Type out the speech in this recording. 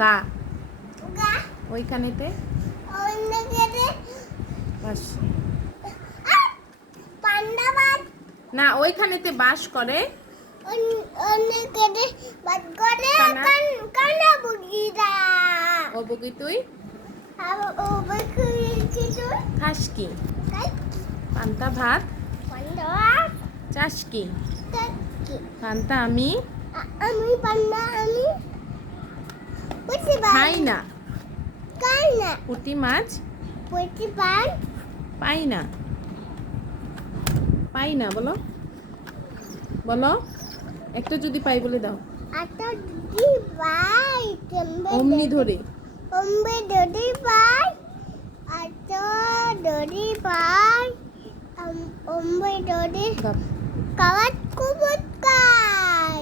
গা ওইখানেতে বাস না, ওইখানেতে বাস করে ও বগি তুই খাস কি? পান্তা ভাত চাস কি? পান্তা আমি খাই না। পুঁটি মাছ পাই না। পাই না বলো, বলো একটা যদি পাই বলে দাও। অমনি ধরে কাওয়াত কুবুত